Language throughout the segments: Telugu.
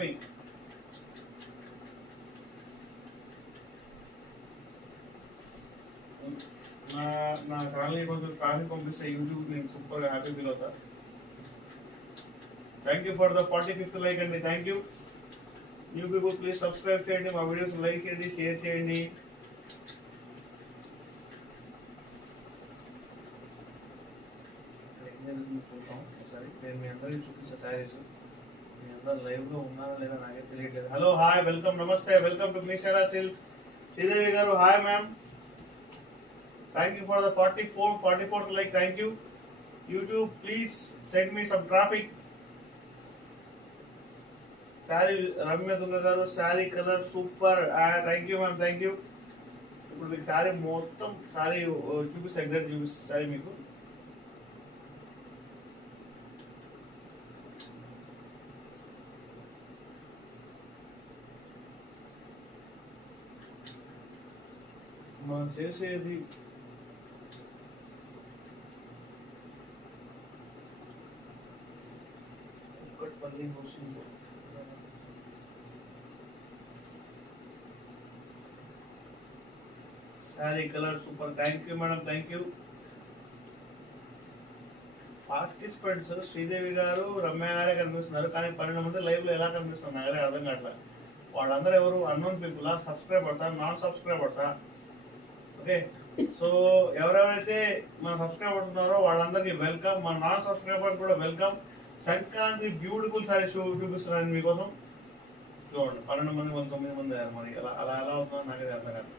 మీ. నా ఛానల్ని కొంచెం ట్రాఫిక్ పంపిస్తే యూట్యూబ్ నేను సూపర్గా హ్యాపీ ఫీల్ అవుతా. Thank you for the 45th like అండి. Thank you. New people please subscribe చేయండి, మా వీడియోస్ లైక్ చేయండి, షేర్ చేయండి. చూద్దాం ఒకసారి. నేను మీ అందరికీ చూపిస్తా శారీస్. మీ అందరు లైవ్లో ఉన్నారా లేదా నాకే తెలియట్లేదు. హలో, హాయ్, వెల్కమ్, నమస్తే, వెల్కమ్ టు మీషాలా సిల్క్స్. శ్రీదేవి గారు hi ma'am. Thank you for the 44th like. Thank you. YouTube, please send me some traffic. Saree Ramya Dunga garu, saree color super. Thank you ma'am, thank you. ఇప్పుడు మీకు saree మొత్తం saree చూపిస్తా, ఎగ్జాక్ట్ చూపిస్తా saree మీకు. మనం చేసేది sorry colour super. Thank you madam, thank you. Participants Sridevi గారు, రమ్య గారే కనిపిస్తున్నారు, కానీ 12 మంది లైవ్ లో ఎలా కనిపిస్తున్నారు నాకే అర్థం కావట్లేదు. వాళ్ళందరూ ఎవరు? అన్నోన్ పీపులా, సబ్స్క్రైబర్సా, నాన్ సబ్స్క్రైబర్సా? ఓకే, సో ఎవరెవరైతే మన సబ్స్క్రైబర్స్ ఉన్నారో వాళ్ళందరికీ వెల్కమ్, మన నాన్ సబ్స్క్రైబర్స్ కూడా వెల్కమ్. సంక్రాంతి బ్యూటిఫుల్ సారీ చూపిస్తున్నాను మీకోసం. చూడండి, 12 మంది 9 మంది అయ్యారు. మరి అలా ఎలా అవుతుందో నాకైతే అర్థం కాదు.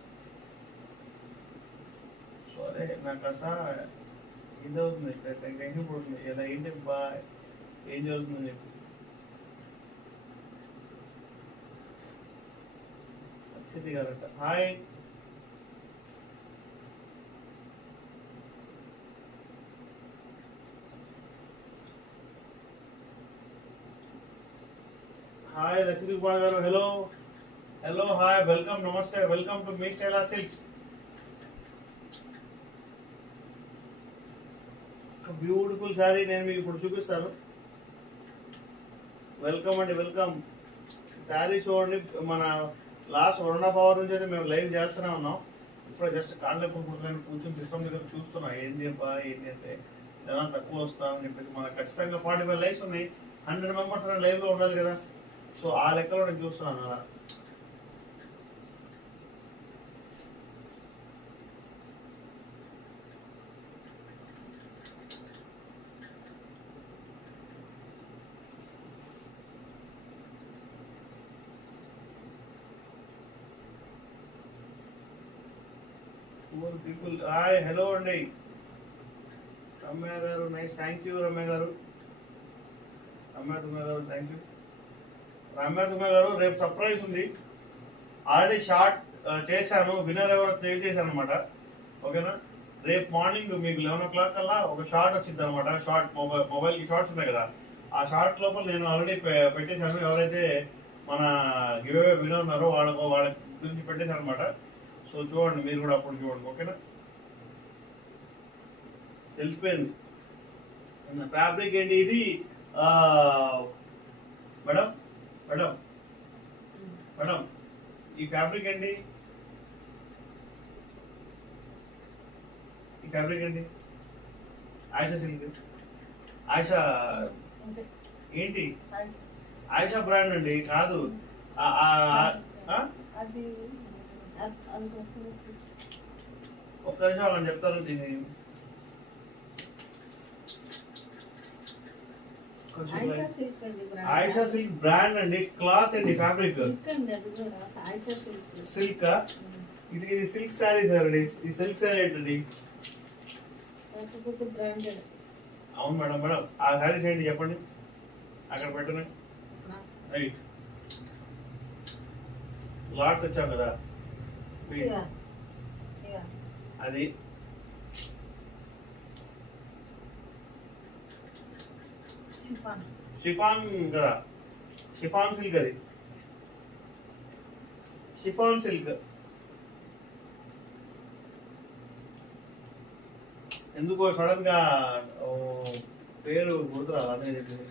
సో అదే నాకు అసలు ఇదవుతుంది, టెన్షన్ పడుతుంది. ఇలా ఏంటి బా, ఏం జరుగుతుందని చెప్పి. అక్షితి గారట హాయ్. హాయ్ లక్ష్మీ కుమార్ గారు, హలో హలో, హాయ్, వెల్కమ్, నమస్తే, వెల్కమ్ టు మీషాలా సిల్క్స్. ఒక బ్యూటిఫుల్ శారీ నేను మీకు ఇప్పుడు చూపిస్తాను. వెల్కమ్ అండి, వెల్కమ్. శారీ చూడండి, మన లాస్ట్ 1.5 hour నుంచి అయితే మేము లైవ్ చేస్తూనే ఉన్నాం. ఇప్పుడు జస్ట్ కాళ్ళు ఎప్పుడు కూర్చొని సిస్టమ్ దగ్గర చూస్తున్నా ఏంటి అబ్బా ఏంటి అంటే జనాలు తక్కువ వస్తామని చెప్పేసి. మనకు ఖచ్చితంగా 45 లైవ్స్ ఉన్నాయి, 100 మెంబర్స్ లైవ్లో ఉండాలి కదా. సో ఆ లెక్కలో నేను చూస్తున్నాను అలా. పీపుల్ హాయ్, హలో అండి. రమ్య గారు నైస్, థ్యాంక్ యూ రమ్య గారు. రమ్య దుమ్మ గారు థ్యాంక్ యూ. రమ్య దుమ్మ గారు రేపు సర్ప్రైజ్ ఉంది. ఆల్రెడీ షార్ట్ చేశాను, విన్నర్ ఎవరో తెలియజేశాను అనమాట. ఓకేనా, రేపు మార్నింగ్ మీకు 11 o'clock కల్లా ఒక షార్ట్ వచ్చింది అనమాట. షార్ట్ మొబైల్కి షార్ట్స్ ఉన్నాయి కదా, ఆ షార్ట్ లోపల నేను ఆల్రెడీ పెట్టేశాను. ఎవరైతే మన గివ్ అవే విన్నర్ ఉన్నారో వాళ్ళ గురించి పెట్టేశాను అనమాట. సో చూడండి, మీరు కూడా అప్పుడు చూడండి. ఓకేనా, తెలిసిపోయింది. ఫ్యాబ్రిక్ ఏంటి ఇది మేడం? మేడం మేడం ఈ ఫ్యాబ్రిక్ ఏంటి? ఈ ఫ్యాబ్రిక్ ఏంటి? ఆయిషా సిల్క్, ఆయిషా ఏంటి? ఆయిషా బ్రాండ్ అండి. కాదు, ఒక్క నిమిషం అలా చెప్తాను. దీన్ని ఆయిషా సిల్క్ బ్రాండ్ అండి, క్లాత్ అండి, ఫ్యాబ్రిక్ సిల్క్. ఇది సిల్క్ శారీ సార్ అండి. ఈ సిల్క్ శారీ ఏంటండి? అవును మేడం. మేడం ఆ శారీస్ ఏంటి చెప్పండి, అక్కడ పెట్టండి. అవి లాట్స్ వచ్చాం కదా, అది షిఫాన్ కదా, షిఫాన్ సిల్క్. అది షిఫాన్ సిల్క్. ఎందుకో సడన్ గా పేరు గుర్తురాదు, అదే చెప్పింది.